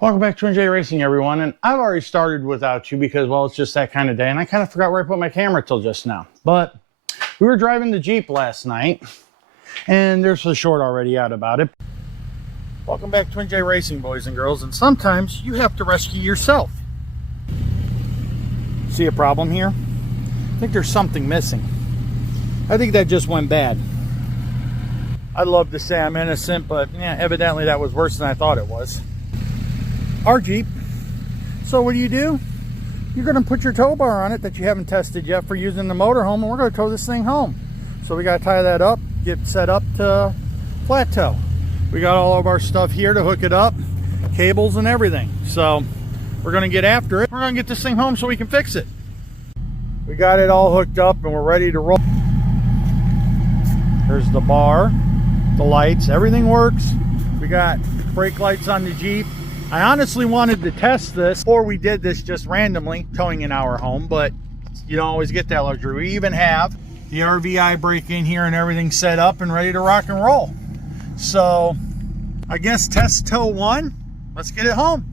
Welcome back to Twin J Racing, everyone. And I've already started without you because, well, it's just that kind of day. And I kind of forgot where I put my camera till just now. But we were driving the Jeep last night, and there's a short already out about it. Welcome back to Twin J Racing, boys and girls. And sometimes you have to rescue yourself. See a problem here? I think there's something missing. I think that just went bad. I'd love to say I'm innocent, but yeah, evidently that was worse than I thought it was. Our Jeep. So what do? You're going to put your tow bar on it that you haven't tested yet for using the motorhome, and we're going to tow this thing home. So we got to tie that up, get set up to flat tow. We got all of our stuff here to hook it up, cables and everything. So we're going to get after it. We're going to get this thing home so we can fix it. We got it all hooked up and we're ready to roll. There's the bar, the lights, everything works. We got brake lights on the Jeep. I honestly wanted to test this before we did this just randomly, towing in our home, but you don't always get that luxury. We even have the RVI brake in here and everything set up and ready to rock and roll. So I guess test tow one, let's get it home.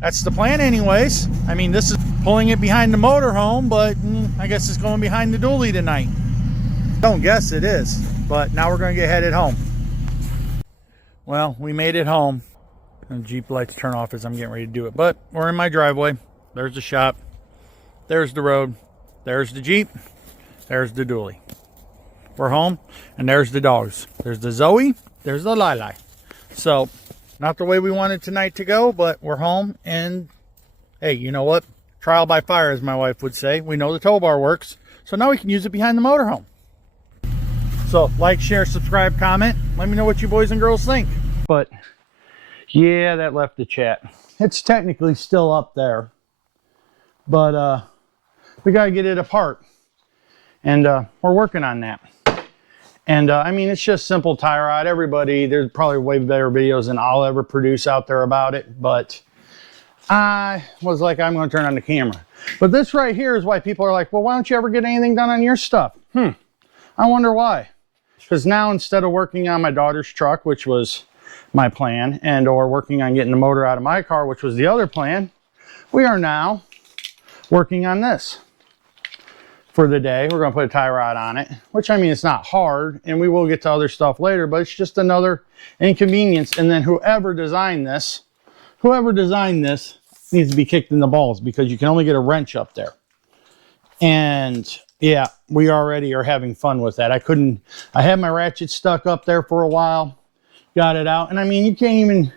That's the plan anyways. I mean, this is pulling it behind the motorhome, but I guess it's going behind the dually tonight. Don't guess it is, but now we're going to get headed home. Well, we made it home. And Jeep lights turn off as I'm getting ready to do it. But we're in my driveway. There's the shop. There's the road. There's the Jeep. There's the dually. We're home. And there's the dogs. There's the Zoe. There's the Lili. So, not the way we wanted tonight to go, but we're home. And, hey, you know what? Trial by fire, as my wife would say. We know the tow bar works. So now we can use it behind the motorhome. So, like, share, subscribe, comment. Let me know what you boys and girls think. But yeah, that left the chat. It's technically still up there, but we got to get it apart, and we're working on that. And I mean, it's just simple tie rod. Everybody, there's probably way better videos than I'll ever produce out there about it, but I was like, I'm going to turn on the camera. But this right here is why people are like, well, why don't you ever get anything done on your stuff? I wonder why. Because now, instead of working on my daughter's truck, which was my plan, and or working on getting the motor out of my car, which was the other plan, we are now working on this for the day. We're going to put a tie rod on it, which, I mean, it's not hard, and we will get to other stuff later, but it's just another inconvenience. And then whoever designed this needs to be kicked in the balls, because you can only get a wrench up there. And yeah, we already are having fun with that. I had my ratchet stuck up there for a while, got it out, and I mean, you can't even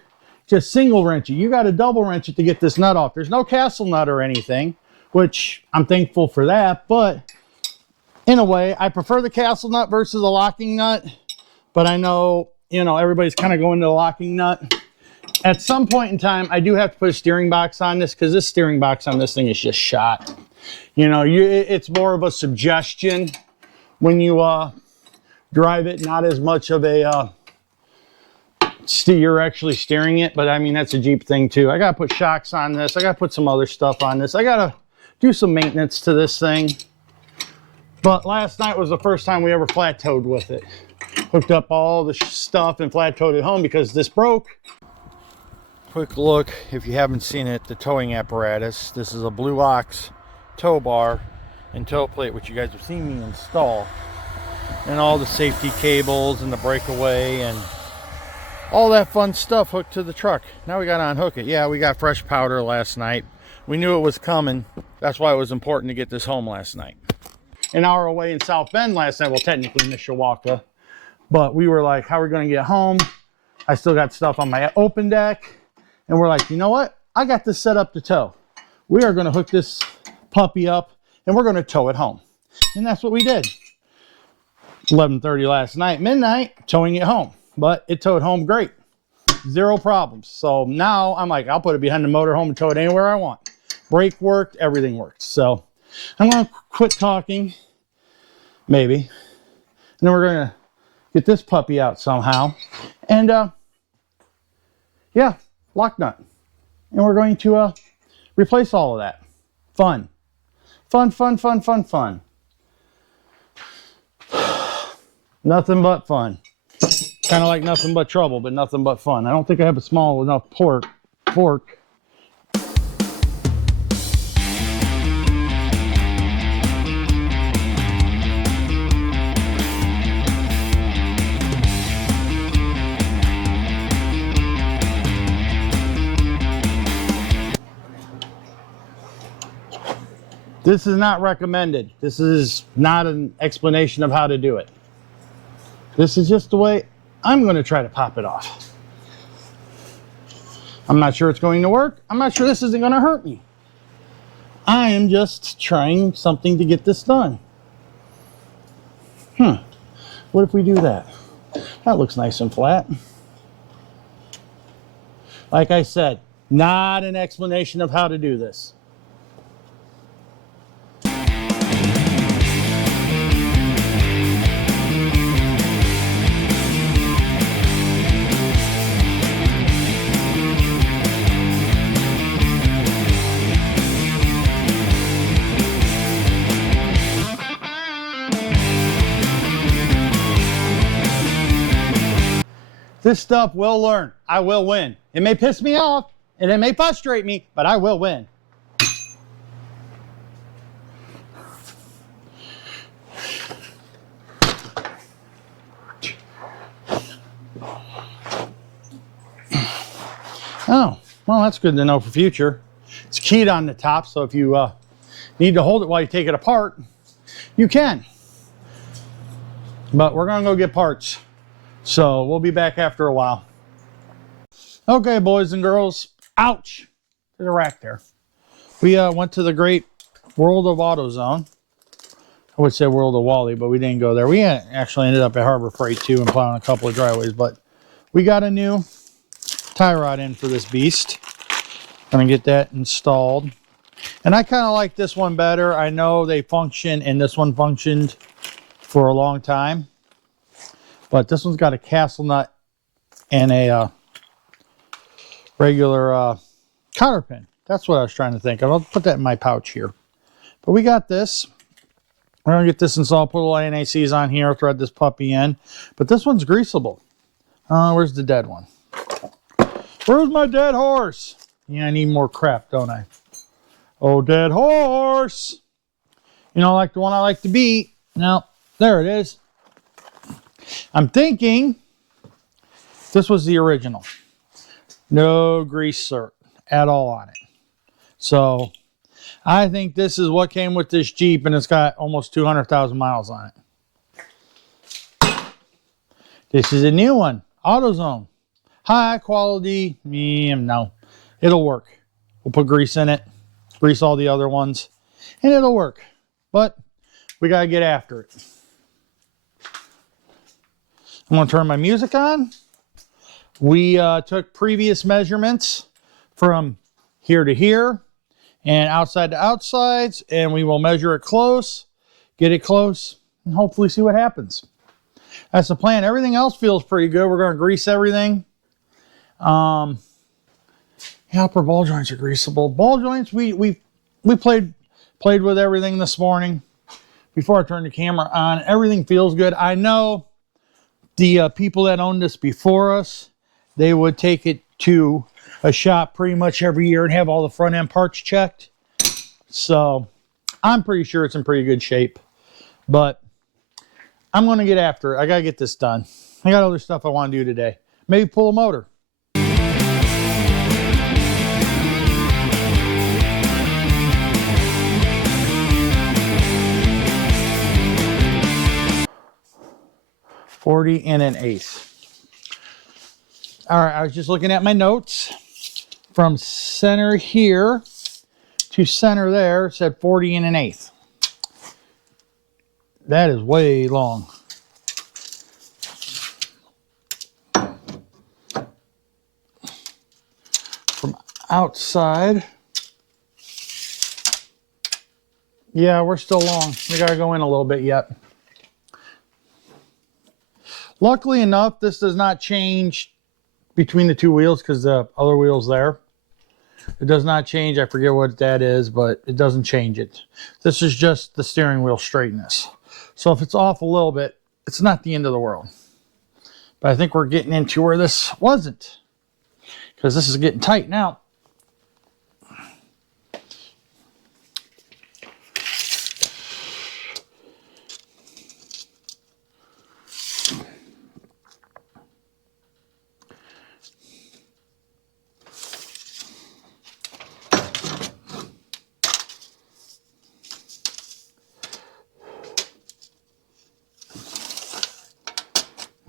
just single wrench it. You got to double wrench it to get this nut off. There's no castle nut or anything, which I'm thankful for that, but in a way, I prefer the castle nut versus a locking nut. But I know, you know, everybody's kind of going to the locking nut. At some point in time, I do have to put a steering box on this, because this steering box on this thing is just shot. You know, it's more of a suggestion when you drive it, not as much of a you're actually steering it. But I mean, that's a Jeep thing too. I gotta put shocks on this. I gotta put some other stuff on this. I gotta do some maintenance to this thing. But last night was the first time we ever flat towed with it. Hooked up all the stuff and flat towed it home because this broke. Quick look, if you haven't seen it, the towing apparatus. This is a Blue Ox tow bar and tow plate, which you guys have seen me install, and all the safety cables and the breakaway and all that fun stuff hooked to the truck. Now we got to unhook it. Yeah, we got fresh powder last night. We knew it was coming. That's why it was important to get this home last night. An hour away in South Bend last night, well, technically Mishawaka, but we were like, how are we going to get home? I still got stuff on my open deck, and we're like, you know what? I got this set up to tow. We are going to hook this puppy up, and we're going to tow it home. And that's what we did. 11:30 last night, midnight, towing it home. But it towed home great. Zero problems. So now I'm like, I'll put it behind the motorhome and tow it anywhere I want. Brake worked, everything worked. So I'm going to quit talking, maybe. And then we're going to get this puppy out somehow. And yeah, lock nut. And we're going to replace all of that. Fun. Fun, fun, fun, fun, fun. Nothing but fun. Kind of like nothing but trouble, but nothing but fun. I don't think I have a small enough fork This is not recommended. This is not an explanation of how to do it. This is just the way I'm going to try to pop it off. I'm not sure it's going to work. I'm not sure this isn't going to hurt me. I am just trying something to get this done. What if we do that? That looks nice and flat. Like I said, not an explanation of how to do this. This stuff will learn. I will win. It may piss me off and it may frustrate me, but I will win. Oh, well, that's good to know for future. It's keyed on the top, so if you need to hold it while you take it apart, you can. But we're gonna go get parts. So we'll be back after a while. Okay, boys and girls. Ouch! There's a rack there. We went to the great World of AutoZone. I would say World of Wally, but we didn't go there. We actually ended up at Harbor Freight too and plowing a couple of driveways. But we got a new tie rod in for this beast. Gonna get that installed. And I kind of like this one better. I know they function and this one functioned for a long time. But this one's got a castle nut and a regular cotter pin. That's what I was trying to think of. I'll put that in my pouch here. But we got this. We're going to get this installed, put little NACs on here, thread this puppy in. But this one's greasable. Where's the dead one? Where's my dead horse? Yeah, I need more crap, don't I? Oh, dead horse. You know, like the one I like to beat. Now, there it is. I'm thinking this was the original. No grease cert at all on it. So I think this is what came with this Jeep, and it's got almost 200,000 miles on it. This is a new one. AutoZone. High quality. No. It'll work. We'll put grease in it. Grease all the other ones. And it'll work. But we got to get after it. I'm going to turn my music on. We took previous measurements from here to here and outside to outsides, and we will measure it close, get it close, and hopefully see what happens. That's the plan. Everything else feels pretty good. We're going to grease everything. Yeah, upper ball joints are greasable. Ball joints, we played with everything this morning before I turned the camera on. Everything feels good. I know the people that owned this before us, they would take it to a shop pretty much every year and have all the front end parts checked. So I'm pretty sure it's in pretty good shape. But I'm going to get after it. I got to get this done. I got other stuff I want to do today. Maybe pull a motor. .40 1/8. All right, I was just looking at my notes. From center here to center there, it said 40 1/8. That is way long. From outside, yeah, we're still long. We gotta go in a little bit yet. Luckily enough, this does not change between the two wheels because the other wheel's there. It does not change. I forget what that is, but it doesn't change it. This is just the steering wheel straightness. So if it's off a little bit, it's not the end of the world. But I think we're getting into where this wasn't, because this is getting tight now.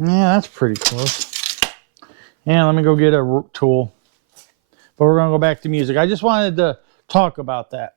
Yeah, that's pretty close. And let me go get a tool. But we're going to go back to music. I just wanted to talk about that.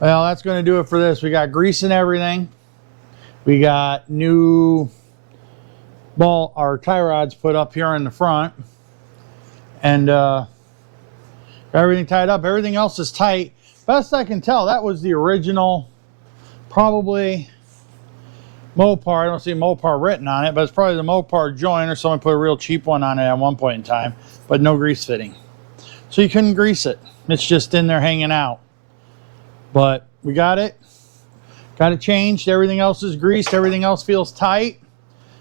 Well, that's going to do it for this. We got grease and everything. We got new our tie rods put up here in the front. And everything tied up. Everything else is tight. Best I can tell, that was the original, probably Mopar. I don't see Mopar written on it, but it's probably the Mopar joint, or someone put a real cheap one on it at one point in time, but no grease fitting. So you couldn't grease it. It's just in there hanging out. But we got it changed. Everything else is greased. Everything else feels tight.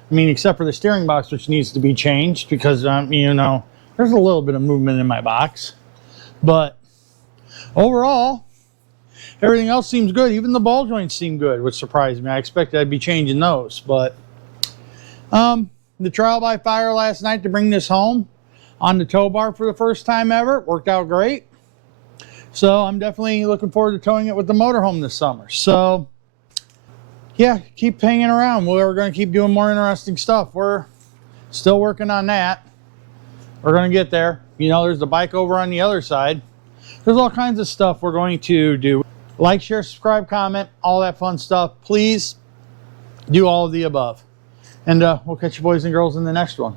I mean, except for the steering box, which needs to be changed because, you know, there's a little bit of movement in my box. But overall, everything else seems good. Even the ball joints seem good, which surprised me. I expected I'd be changing those. But the trial by fire last night to bring this home on the tow bar for the first time ever worked out great. So I'm definitely looking forward to towing it with the motorhome this summer. So yeah, keep hanging around. We're going to keep doing more interesting stuff. We're still working on that. We're going to get there. You know, there's the bike over on the other side. There's all kinds of stuff we're going to do. Like, share, subscribe, comment, all that fun stuff. Please do all of the above. And we'll catch you boys and girls in the next one.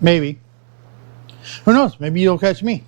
Maybe. Who knows? Maybe you'll catch me.